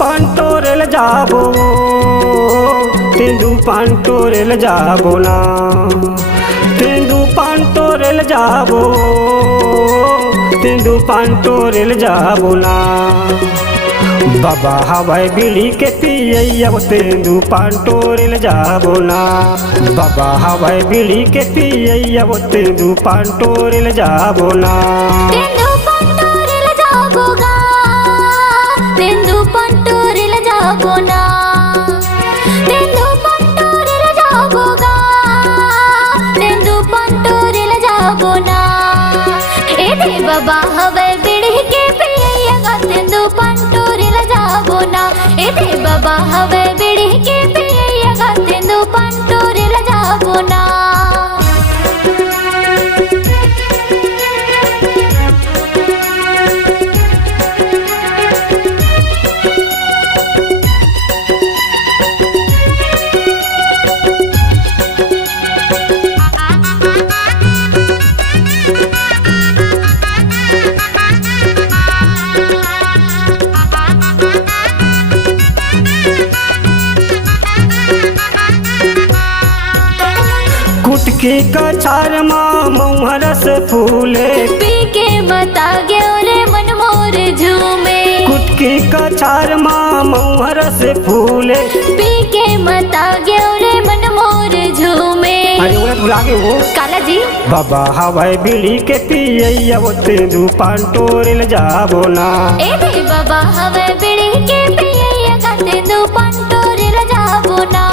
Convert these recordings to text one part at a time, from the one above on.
पांटोरेल जाबो तेंदू पांटोरेल जाबो ना तेंदू पांटोरेल जाबो तेंदू पांटोरेल जाबो ना बाबा हवाई बीड़ी के पियब तेंदू पांटोरेल जाबो ना बाबा हवाई बीड़ी के पियब तेंदू पांटोरेल जाबो ना तेंदू पांटोरेल जाबो गा तेंदू पांटोरेल जाबो ना तेंदू पांटोरेल जाबो गा तेंदू पांटोरेल जाबो ना ए दे बाबा हवाई बीड़ी के पियगा तेंदू पांटोरेल जाबो ना ए दे बाबा हवाई बीड़ी के पियगा तेंदू पांटोरेल जाबो ना कुटकी कछार माँ मऊहरस फूले पी के मता गयो रे मन मोर झूमे कुटकी कछार माँ मऊहरस फूले पी के मता गयो रे मन मोर झूमे अरे वो भुला गए वो काला जी बाबा हवाई बीड़ी के पियब तेंदू पांटोरेल जाबो ना ए दे बाबा हवे बीड़ी के पियगा तेंदू पांटोरेल जाबो ना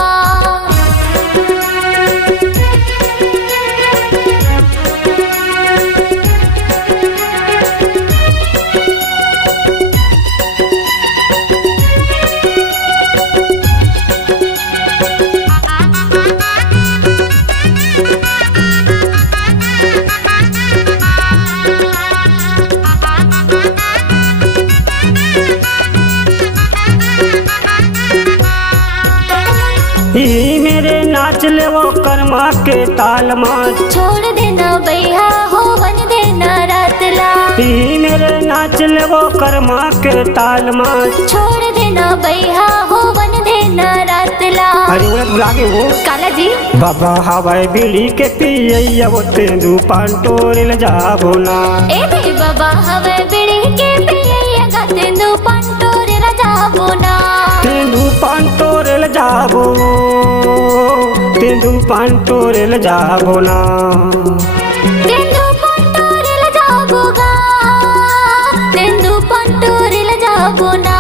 ई मेरे नाच ले वो कर्मा के ताल माँ छोड़ देना भैया हो बन देना रातला ई मेरे नाच ले वो कर्मा के ताल माँ छोड़ देना भैया हो बन देना रातला अरे वो भुला गए वो काला जी बाबा हवाई बीड़ी के पियब तेंदू पांटोरेल जाबो ना ए दे बाबा हवे बीड़ी के पियगा तेंदू पांटोरेल जाबो ना तेंदू पांटोरेल जाबो तेंदू पांटोरेल जाबो ना तेंदू पांटोरेल जाबो गा तेंदू पांटोरेल जाबो ना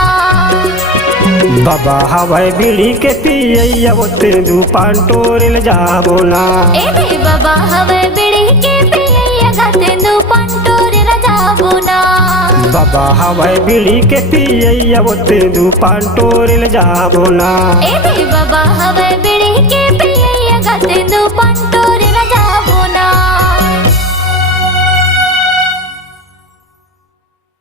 बाबा हवाई बीड़ी के पियब तेंदू पांटोरेल जाबो ना ए दे बाबा हवे बीड़ी के पियगा तेंदू पांटोरेल जाबो ना बाबा हवाई बीड़ी के पियब तेंदू पांटोरेल जाबो ना ए दे बाबा हवे बीड़ी के पियगा तेंदू पांटोरेल